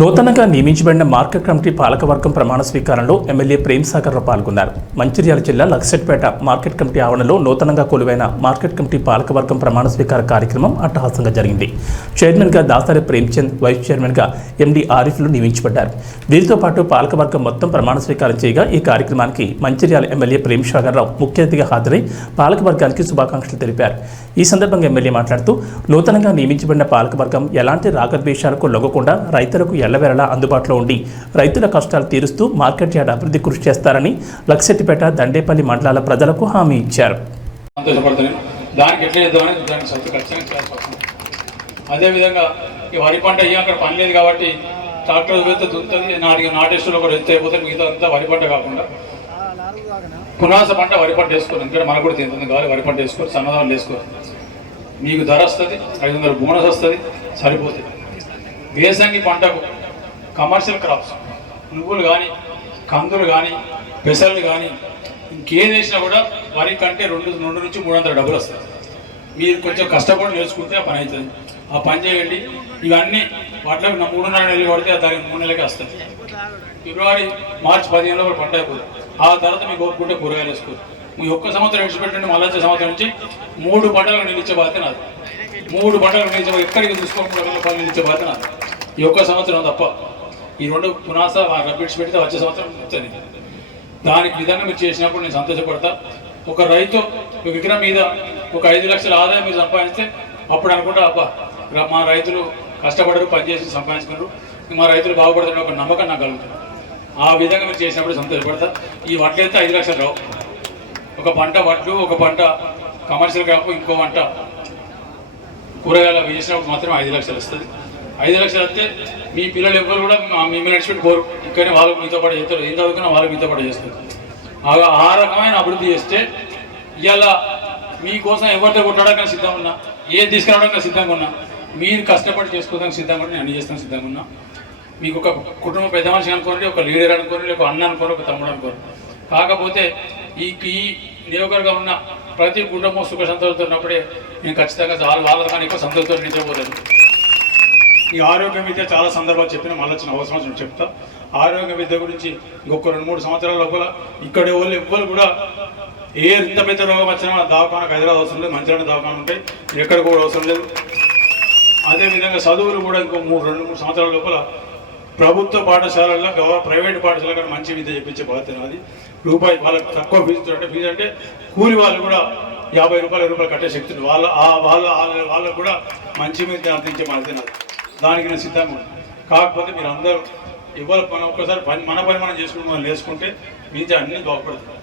నూతనంగా నియమించబడిన market committee పాలకవర్గం ప్రమాణ స్వీకారంలో ఎమ్మెల్యే ప్రేమ్ సాగర్ పాల్గొన్నారు. మంచిర్యాల జిల్లా లక్సెట్పేట మార్కెట్ కమిటీ ఆవరణలో నూతనంగా కొలువైన మార్కెట్ కమిటీ పాలకవర్గం ప్రమాణ స్వీకార కార్యక్రమం అట్టహాసంగా జరిగింది. చైర్మన్గా దాసరి ప్రేమ్చంద్, వైస్ చైర్మన్గా ఎండి ఆరిఫ్లు నియమించబడ్డారు. వీరితో పాటు పాలకవర్గం మొత్తం ప్రమాణ స్వీకారం చేయగా ఈ కార్యక్రమానికి మంచిర్యాల ఎమ్మెల్యే ప్రేమ్ సాగర్ ముఖ్య అతిథిగా హాజరై పాలకవర్గానికి శుభాకాంక్షలు తెలిపారు. ఈ సందర్భంగా ఎమ్మెల్యే మాట్లాడుతూ నూతనంగా నియమించబడిన పాలకవర్గం ఎలాంటి రాగద్వేషాలకు లొంగకుండా రైతులకు ఎల్లవేళలా అందుబాటులో ఉండి రైతుల కష్టాలు తీరుస్తూ మార్కెట్ యార్డ్ అభివృద్ధి కృషి చేస్తారని లక్సెట్టిపేట, దండేపల్లి మండలాల ప్రజలకు హామీ ఇచ్చారు. అదేవిధంగా ఈ వరి పంట అక్కడ పని లేదు కాబట్టి ట్రాక్టర్ వెళ్తే దుంతుంది, నాటేస్తులో కూడా వెళ్తే అయిపోతే మిగతా అంతా వరి పంట కాకుండా పునాస పంట వరి పంట వేసుకోరు. ఎందుకంటే మనకు కూడా తింటుంది కావాలి, వరి పంట వేసుకోరు, సన్నదాలు వేసుకోరు. మీకు ధర వస్తుంది, 500 బోనస్ వస్తుంది, సరిపోతుంది. వేసంగి పంటకు కమర్షియల్ క్రాప్స్, నువ్వులు కానీ, కందులు కానీ, పెసలు కానీ ఇంకేం వేసినా కూడా వరి కంటే 2 నుంచి 300 డబ్బులు వస్తుంది. మీరు కొంచెం కష్టపడి నేర్చుకుంటే ఆ పని అవుతుంది. ఆ పని చేయండి. ఇవన్నీ వాటిలో 3.5 నెలలు పడితే దానికి 3 నెలలకే వస్తుంది. ఫిబ్రవరి, మార్చి 15 కూడా పంట అయిపోతుంది. ఆ తర్వాత మీకు ఒప్పుకుంటే కూరగాయలు వేసుకోరు. మీ ఒక్క సంవత్సరం విడిచిపెట్టండి, మళ్ళీ వచ్చే సంవత్సరం నుంచి 3 పంటలకు నిలిచే బాధ్యత నాది. 3 పంటలకు నిలిచే, ఎక్కడికి చూసుకోకుండా 3 రూపాయలు నిలిచే బాధ్యత నాది. ఈ ఒక్క సంవత్సరం తప్ప ఈ 2 పునాస రబ్బిడ్స్ పెడితే వచ్చే సంవత్సరం వస్తుంది. దానికి విధంగా మీరు చేసినప్పుడు నేను సంతోషపడతా. ఒక రైతు ఒక ఎకరం మీద ఒక 5 లక్షల ఆదాయం మీరు సంపాదిస్తే అప్పుడు అనుకుంటా, అబ్బా మా రైతులు కష్టపడరు, పనిచేసి సంపాదించుకున్నారు, మా రైతులు బాగుపడతారని ఒక నమ్మకం నాకు కలుగుతుంది. ఆ విధంగా మీరు చేసినప్పుడు సంతోషపడతా. ఈ వడ్లు అయితే 5 లక్షలు రావు. ఒక పంట వడ్లు, ఒక పంట కమర్షియల్ క్రాప్, ఇంకో పంట కూరగాయలు వేసినప్పుడు మాత్రం 5 లక్షలు వస్తుంది. 5 లక్షలు వస్తే మీ పిల్లలు ఎవరు కూడా మిమ్మల్ని నడిచిపెట్టి పోరు. ఇక్కడనే వాళ్ళు మీతో పాటు చేస్తారు, ఏం చదువుకున్నా వాళ్ళు మీతో పాటు చేస్తారు. ఆ రకమైన అభివృద్ధి చేస్తే ఇవాళ మీకోసం ఎవరితో కొట్టడానికి సిద్ధంగా ఉన్నా, ఏది తీసుకురావడానికి సిద్ధంగా ఉన్నా, మీరు కష్టపడి చేసుకోవడానికి సిద్ధంగా ఉన్నా, నేను అన్ని చేస్తాను సిద్ధంగా ఉన్నా. మీకు ఒక కుటుంబ పెద్ద మనిషి అనుకోండి, ఒక లీడర్ అనుకోండి, ఒక అన్న అనుకోండి, ఒక తమ్ముడు అనుకోండి. కాకపోతే ఈ నియోజకవర్గం ఉన్న ప్రతి కుటుంబం సుఖ సంతోషంతో ఉన్నప్పుడే నేను ఖచ్చితంగా వాళ్ళ కానీ ఎక్కువ సంతోషంతో నిద్రపోతాను. ఈ ఆరోగ్య విద్య చాలా సందర్భాలు చెప్పిన మళ్ళీ వచ్చిన అవసరం చెప్తా. ఆరోగ్య విద్య గురించి ఇంకొక 2-3 సంవత్సరాల లోపల ఇక్కడ వాళ్ళు ఎవ్వరు కూడా ఇంత పెద్ద రోగం వచ్చినా దవాఖానకు హైదరాబాద్ అవసరం లేదు, మంచిగా దవాఖాన ఉంటాయి, ఎక్కడ కూడా అవసరం లేదు. అదేవిధంగా చదువులు కూడా ఇంకో 2-3 సంవత్సరాల లోపల ప్రభుత్వ పాఠశాలల్లో ప్రైవేట్ పాఠశాలలో కూడా మంచి విద్య చెప్పించే బాధ్యత అది. రూపాయి వాళ్ళకి తక్కువ ఫీజు అంటే కూలి వాళ్ళు కూడా 50 రూపాయలు 20 రూపాయలు కట్టే శక్తి వాళ్ళకు కూడా మంచి విద్య అందించే బాధ్యత అది. దానికి నేను సిద్ధంగా ఉన్నాను. కాకపోతే మీరు అందరూ ఇవ్వాలి, మనం ఒక్కసారి మన పని మనం చేసుకుంటే మనం వేసుకుంటే మిగతా అన్నీ బాగుపడుతుంది.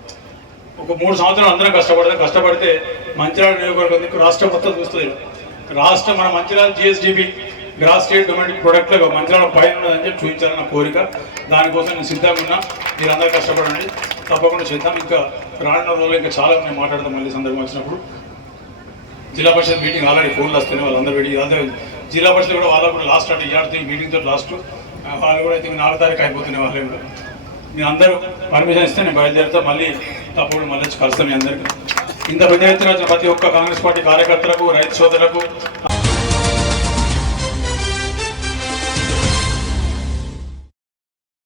ఒక 3 సంవత్సరాలు అందరం కష్టపడితే మంచిర్యాల నియోజకవర్గం రాష్ట్రం మొత్తం చూస్తుంది. రాష్ట్రం మన Mancherial GSDP gross state domestic ప్రొడక్ట్లో మంచిర్యాల పైన ఉన్నదని చెప్పి చూపించాలని నా కోరిక. దానికోసం నేను సిద్ధంగా ఉన్నా. మీరు అందరూ కష్టపడండి, తప్పకుండా చేద్దాం. ఇంకా రానున్న రోజుల్లో ఇంకా చాలా నేను మాట్లాడతాం. మళ్ళీ సందర్భం వచ్చినప్పుడు జిల్లా పరిషత్ మీటింగ్ ఆల్రెడీ ఫోన్లు వస్తున్నాయి, వాళ్ళందరూ పెట్టి అదే జిల్లా పరిషత్ కూడా వాళ్ళకు కూడా లాస్ట్ అంటే ఇవాళ ఈ మీటింగ్తో లాస్ట్ వాళ్ళు కూడా అయితే 4 తారీఖు అయిపోతున్నాయి. వాళ్ళు కూడా మీరు అందరూ పర్మిషన్ ఇస్తే నేను బయలుదేరుతా. మళ్ళీ తప్పకుండా మళ్ళీ వచ్చి కలుస్తాను మీ అందరికీ. ఇంత పెద్ద ఎత్తున ప్రతి ఒక్క కాంగ్రెస్ పార్టీ కార్యకర్తలకు, రైతు సోదరులకు